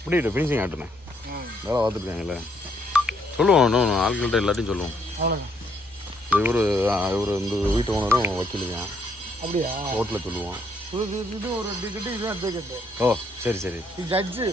இப்படி ஃபினிஷிங் ஆட்டுனேன் வேலை பார்த்துருக்காங்கல்ல சொல்லுவோம் இன்னும் ஆட்கள்கிட்ட எல்லாத்தையும் சொல்லுவோம். இவர் இவர் இந்த வீட்டு ஓனரும் வக்கீலுங்க. அப்படியா? கோர்ட்டில் சொல்லுவோம். இது ஒரு டிக்கெட்டு இது அட்வொகேட்டு ஓ சரி சரி. ஜட்ஜு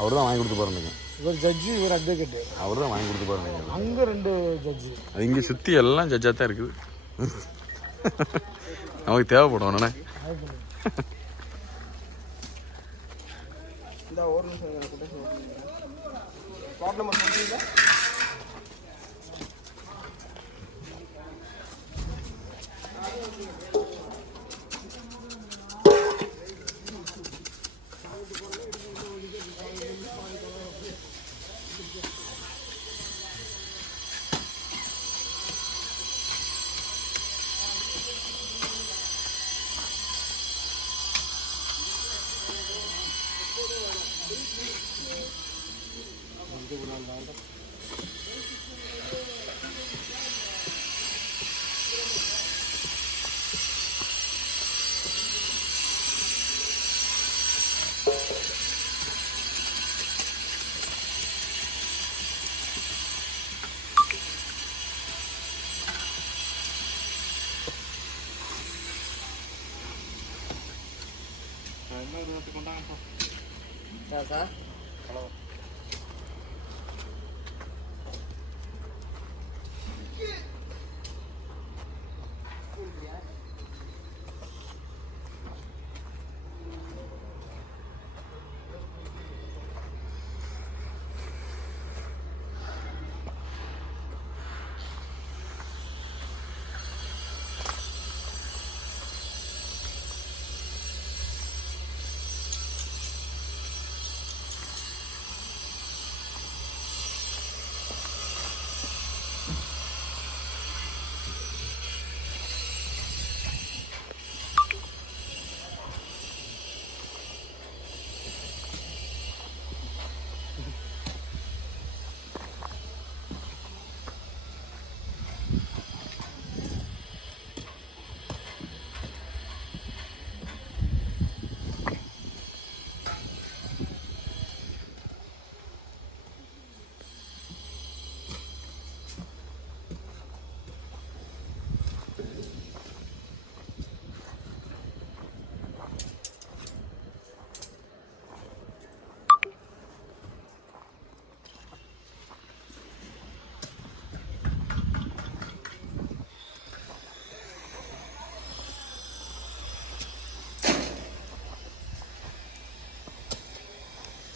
அவர் தான் வாங்கி கொடுத்து பாருங்க இவர் ஜட்ஜு இவர் அட்வொகேட்டு அவர் தான் வாங்கி கொடுத்து பாருங்க அங்கே ரெண்டு ஜட்ஜு அது இங்கே சுற்றி எல்லாம் ஜட்ஜாக தான் இருக்குது. நமக்கு தேவைப்படும் அண்ணே ஒரு நிமிஷம் ஸ்பாட் நம்பர் சொல்றீங்களா சார் சார்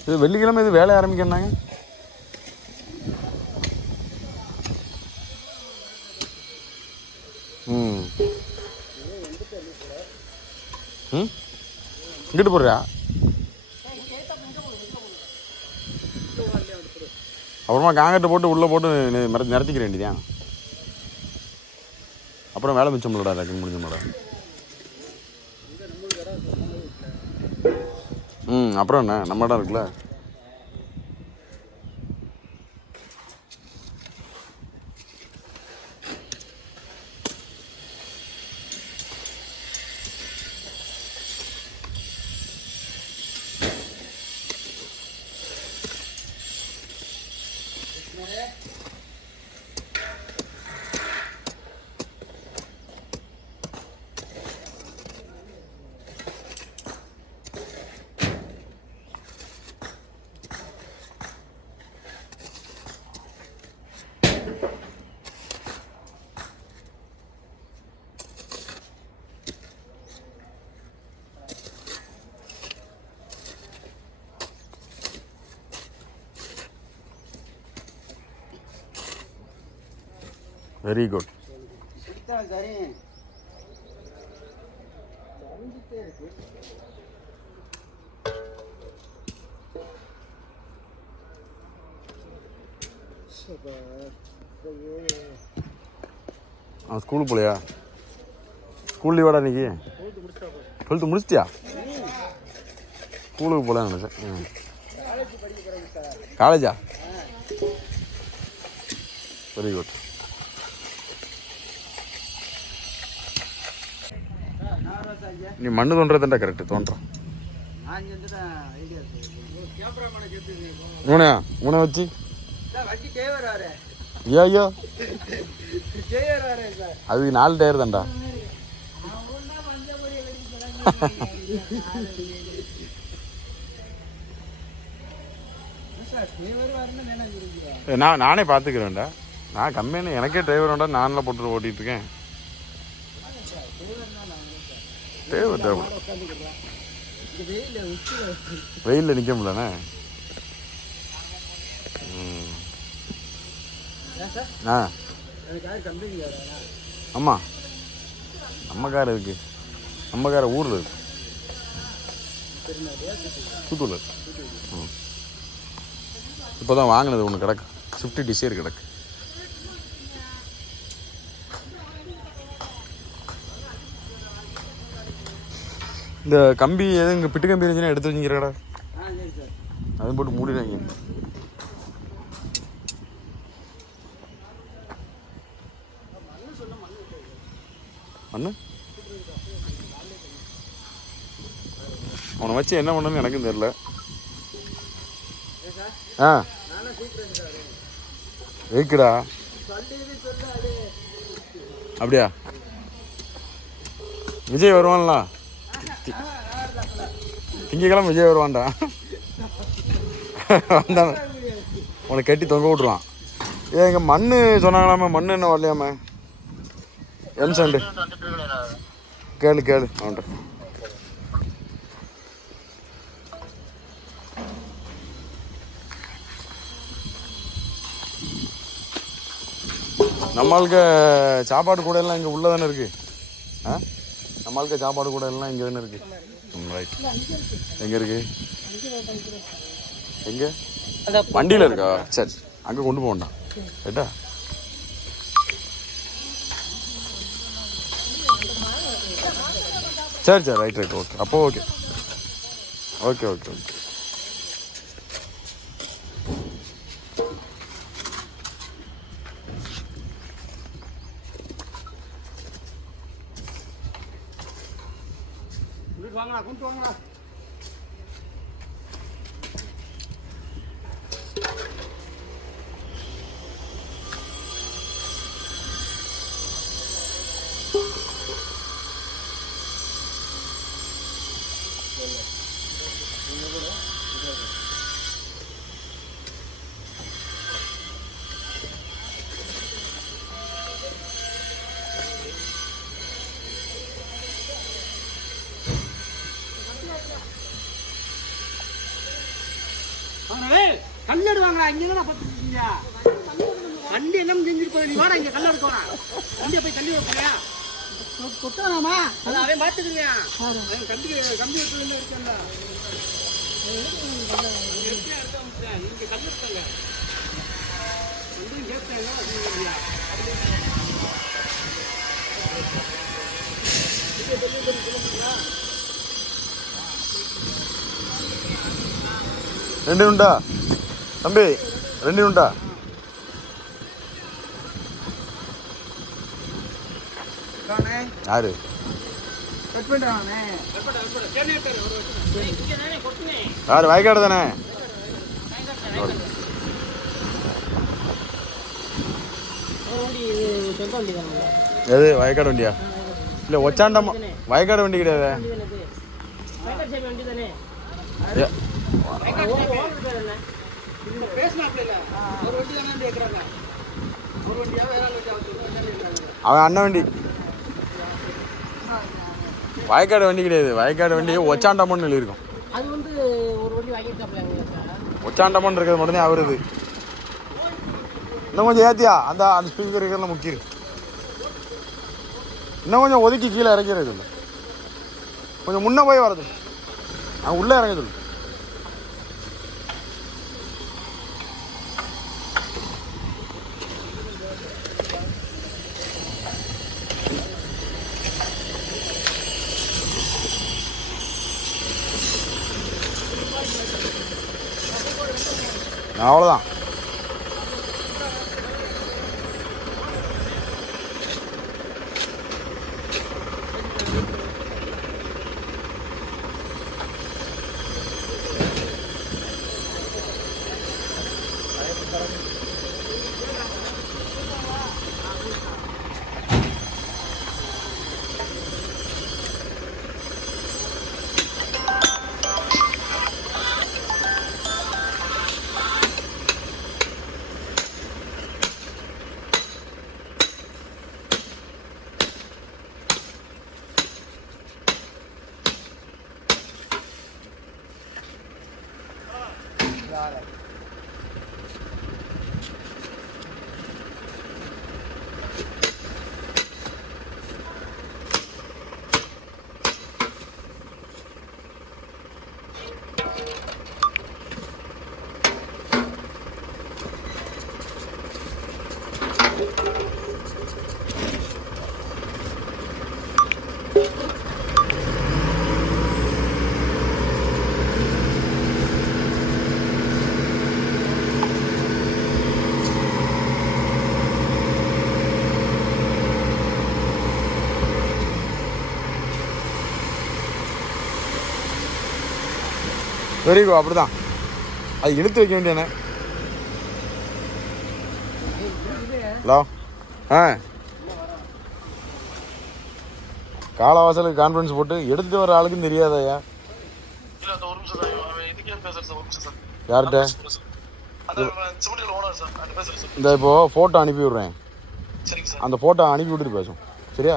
இது வெள்ளிக்கிழமை இது வேலை ஆரம்பிக்கிறாங்க ம். ம்? இங்கிட்டு போடுறியா அப்புறமா காங்கிரட்டை போட்டு உள்ளே போட்டு நிறத்திக்கிற வேண்டியதான் அப்புறம் வேலை மிச்சம் இல்லடா டக்குன்னு முடிஞ்சோம்டா அப்புறம் என்ன? நம்ம இடம் இருக்குல்ல? வெரி குட் ஆ அவன் ஸ்கூலுக்கு போலையா ஸ்கூல் லீவாடா இன்னைக்கு? டுவெல்த்து முடிச்சிட்டியா? ஸ்கூலுக்கு போகலான்னு நினச்சேன். காலேஜா வெரி குட் நீ மண்ணு தோன்றதுண்டா கரெக்டு கேட்டு மூணையா மூணை வச்சு? ஐயோ அதுக்கு நாலு டயர் தான்டா. நான் நானே பார்த்துக்கிறேன்டா. நான் கம்மியான எனக்கே டிரைவர் வேண்டா நானில் போட்டு ஓட்டிகிட்டு இருக்கேன். டிரைவர் தேவை. உட்காந்துக்கிறேன் வெயிலில் நிற்க முடியலண்ணே. ஆ. ஆமாம் நம்ம கார் இருக்கு நம்ம கார ஊரில் இருக்கு. தூத்துக்குள்ள இருக்கு. ம். இப்போ தான் வாங்கினது ஒன்று கிடக்கு. ஸ்விஃப்ட் டிசைர் கிடக்கு. இந்த கம்பி எதுவும் இங்கே பிட்டு கம்பி இருந்துச்சுன்னா எடுத்து வச்சுக்கிறடா. அதை போட்டு மூடிடுறாங்க மண்ணு? அவனை வச்சு என்ன பண்ணணும்னு எனக்கும் தெரில ஆ. நானும் இருக்குடா அப்படியா? விஜய் வருவான்லாம் திங்கக்கிழமை விஜய் வருவான்டா. வந்தான் உன்னை கட்டி தொங்க விட்ருவான் ஏன் இங்கே மண்ணு சொன்னாங்களாமே மண்ணு என்ன வரலையாமே? எம் சண்டு கேளு கேளு. அவன்கிட்ட நம்மளுக்கு சாப்பாடு கூட எல்லாம் இங்கே உள்ளே தானே இருக்கு? ஆ? நம்மளுக்கு சாப்பாடு கூட எல்லாம் இங்கே தானே இருக்குது ரைட் எங்கே இருக்கு? எங்கே? வண்டியில் இருக்கா? சரி. அங்கே கொண்டு போக வேண்டாம். ரைட்டா சரி சரி. ரைட் ரைட் ஓகே அப்போ ஓகே ஓகே ஓகே ஓகே கல்லடு வாங்கடா இங்கே தான் பார்த்துருக்கீங்க வண்டி என்ன செஞ்சுட்டு நீ வாடா இங்கே கல்லு எடுக்க வண்டியை போய் தள்ளி வைப்பியா கொட்டானாமா அது அவன் பார்த்துக்குறியா கம்பி கம்பி எடுத்தாங்க வந்து கேட்டாங்க அப்படிங்கிறியா ரெண்டு உண்டா? தம்பி ரெண்டு உண்டா யாரு கட் பண்ணுறானே கட் பண்ண கட் பண்ண ஜெனரேட்டர் ஒரு இங்கே தானே கொட்டுனே யாரு? வயக்காடு தானே? வண்டி எது வயக்காடு வண்டியா? இல்லை ஒச்சாண்டம் வயக்காடு வண்டி கிடையாது. வண்டி தானே ஏ, பேசினாப்ல ஒரு வண்டி தானே கேட்குறாங்க ஒரு வண்டியா வேற ஆள் வண்டியா அவன் அண்ணன் வண்டி வயக்காடு வண்டி கிடையாது. வயக்காடு வண்டி ஒச்சாண்டமன்னு எழுதியிருக்கும் அது வந்து ஒரு வண்டி வாங்கிட்டாப்ல ஒச்சாண்டமன் இருக்கிறது மட்டும்தான் அவருது. இன்னும் கொஞ்சம் ஏத்தியா? அந்த அந்த ஸ்பீக்கர் இருக்கிறதுல முக்கியம் இன்னும் கொஞ்சம் ஒதுக்கி கீழே இறக்கிறது இல்லை கொஞ்சம் முன்ன போய் வரது அவன் உள்ளே இறங்க சொல்லு. அவ்வளோதான் வெரி குட் அப்படிதான். அது எடுத்து வைக்க வேண்டியனே ஹலோ? ஆ. காலவாசலுக்கு கான்ஃபரன்ஸ் போட்டு எடுத்துட்டு வர ஆளுக்கும் தெரியாதயா யார்கிட்ட? இந்த இப்போ ஃபோட்டோ அனுப்பி விடுறேன். அந்த ஃபோட்டோ அனுப்பி விட்டுட்டு பேசும் சரியா?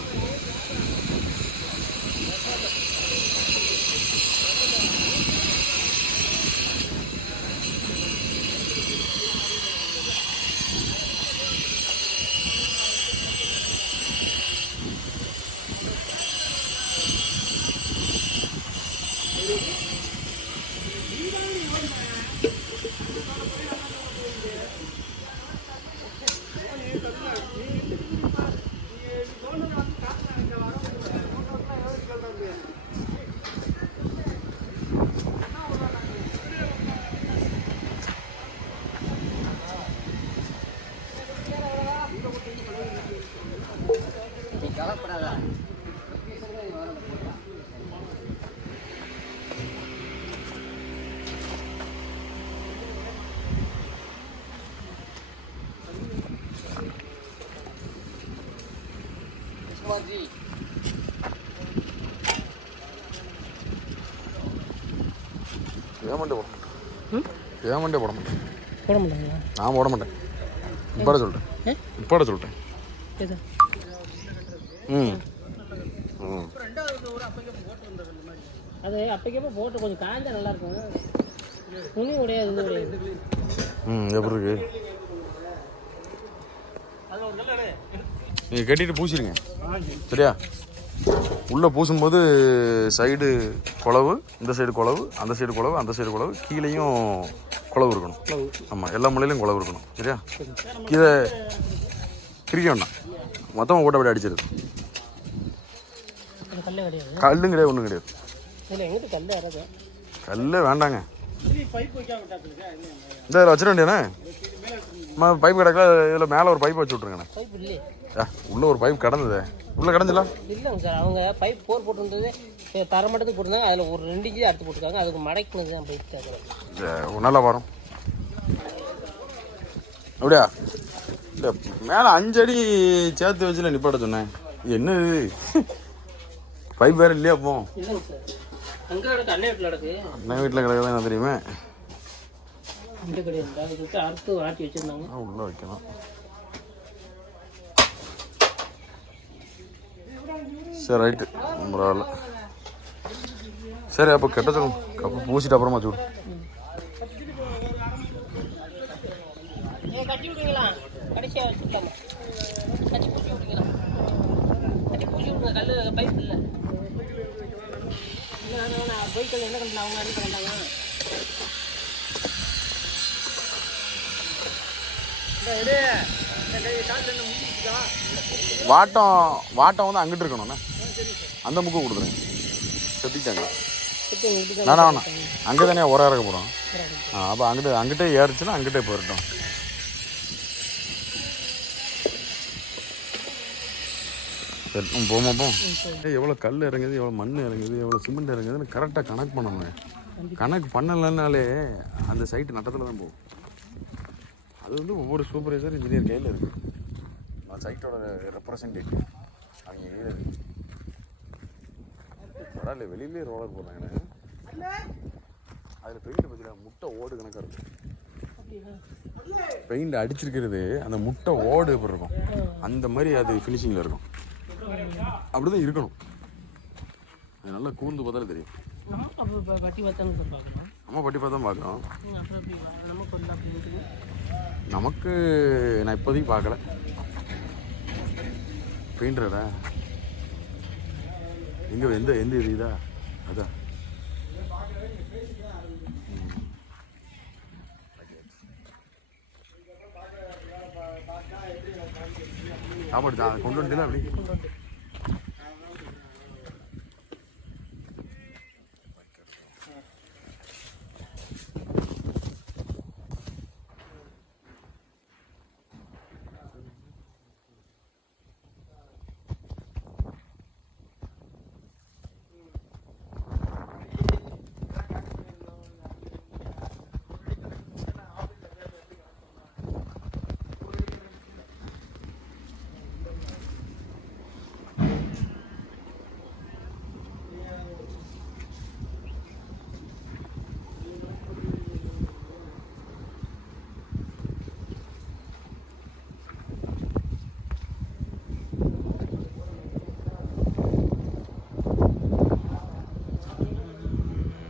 பேமெண்ட்டே போட மாட்டேன். பேமெண்ட்டே போட மாட்டேன். போட மாட்டாங்களா? நான் போட மாட்டேன். ஏ? இப்போட சொல்லிட்டேன் எது? ம். ம். அது அப்போக்கப்போ போட்டு கொஞ்சம் காய்ஞ்சா நல்லா இருக்கும் துணி உடையாது ம் எப்படி இருக்கு? நீங்கள் கட்டிட்டு பூசிடுங்க. சரியா? உள்ளே பூசும்போது சைடு குழவு இந்த சைடு குழவு அந்த சைடு குழவு அந்த சைடு குழவு கீழேயும் குழவு இருக்கணும். ஆமாம் எல்லா முளையிலையும் குழவு இருக்கணும் சரியா? இதை வேண்டாம். மொத்தமாக போட்டு அப்படியே அடிச்சிருது. அது கல்லே கிடையாது. கல்லும் கிடையாது ஒன்றும் கிடையாது. கல் வேண்டாங்க. இந்த இதில் வச்சிட வேண்டியானே பைப் கிடக்கல இதில் மேலே ஒரு பைப் வச்சு விட்ருங்கண்ணே உள்ள ஒரு பைப் கடந்தது. உள்ள கடந்துல இல்லைங்க சார் அவங்க பைப் போர் போட்டிருந்தது தர மட்டத்துக்கு போட்டிருந்தாங்க அதில் ஒரு ரெண்டு இன்ச்சு அறுத்து போட்டிருக்காங்க அதுக்கு மடக்கினது தான் பைப் கேட்குறேன் நல்லா வரும். அப்படியா? இல்லை மேலே அஞ்சு அடி சேர்த்து வச்சுல நிப்பாட்ட சொன்னேன். என்ன இது? பைப் வேறு இல்லையா அப்போ அண்ணன் வீட்டில் கிடக்குதான் எனக்கு தெரியுமே? இந்த கிடையாது அதுக்கு வச்சு அறுத்து ஆட்டி வச்சுருந்தாங்க ஆ, உள்ள வைக்கலாம் சரி ரைட்டு பரவாயில்ல சரி அப்போ கெட்ட சொல்லுங்க அப்போ பூசிட்டு அப்புறமா சூடு வாட்டம் வாட்டம் வந்து அங்கிட்டு இருக்கணும்ண்ணே அந்த முக்கு கொடுத்துருங்க செத்திட்டாங்க வேணாம் வேணாம் அங்கே தானே உரம் இறக்க போகிறோம் ஆ அப்போ அங்கிட்டு அங்கிட்டே ஏறிச்சுன்னா அங்கிட்டே போயிட்டோம் சரி ம், போமா. போ எவ்வளோ கல் இறங்குது எவ்வளோ மண் இறங்குது எவ்வளோ சிமெண்ட் இறங்குதுன்னு கரெக்டாக கணக்கு பண்ணணும். கணக்கு பண்ணலைன்னாலே அந்த சைட்டு நட்டத்தில் தான் போகும். அது வந்து ஒவ்வொரு சூப்பர்வைசர் இன்ஜினியர் கையில் இருக்குது அந்த சைட்டோட ரெப்ரசன்டேட்டிவ் அவங்க கையில் இருக்கு. பரவாயில்ல வெளியிலே ரோலர் போடுறாங்கண்ணே. அதில் பெயிண்ட் பார்த்தீங்கன்னா முட்டை ஓடு கணக்காக இருக்கும். பெயிண்ட் அடிச்சிருக்கிறது அந்த முட்டை ஓடு எப்படி இருக்கும்? அந்த மாதிரி அது ஃபினிஷிங்கில் இருக்கும். அப்படிதான் இருக்கணும். அது நல்லா கூர்ந்து பார்த்தாலே தெரியும். நம்ம பட்டி பார்த்தா பார்க்குறோம். அப்படி நமக்கு நான் இப்போதைக்கு பார்க்கல. பெயிண்டரா எங்கே எந்த எந்த இது இதா? அதான் சாப்பாடு கொண்டு வந்துட்டு அப்படி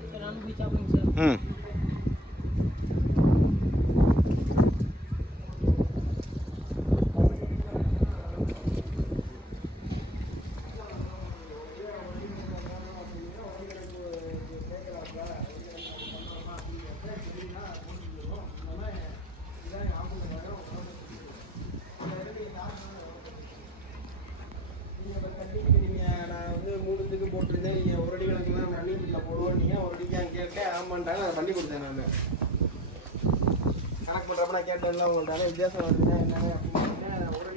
சார் நானும் போய் சாப்பிடுங்க சார் ம் நான் வந்து மூணுத்துக்கு போட்டிருந்தேன் நீங்கள் ஒரு அடி கணக்குலாம் ரன்னிங் வீட்டில் போடுவோம் நீங்கள் ஒரு அடிக்கு அங்கே கேட்டேன் ஆமாண்டாங்க அதை பண்ணி கொடுத்தேன் நான் கணக்கு பண்ணுறப்ப உங்கள்கிட்ட வித்தியாசம் வருதுன்னா என்னென்ன ஒரு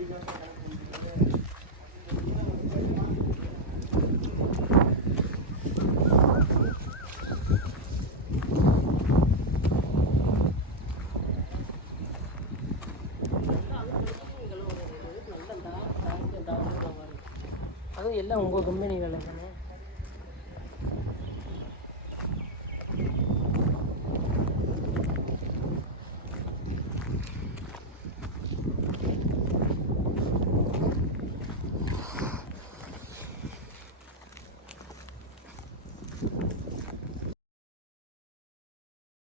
அதுவும் எல்லாம் உங்கள் கம்பெனி வேலை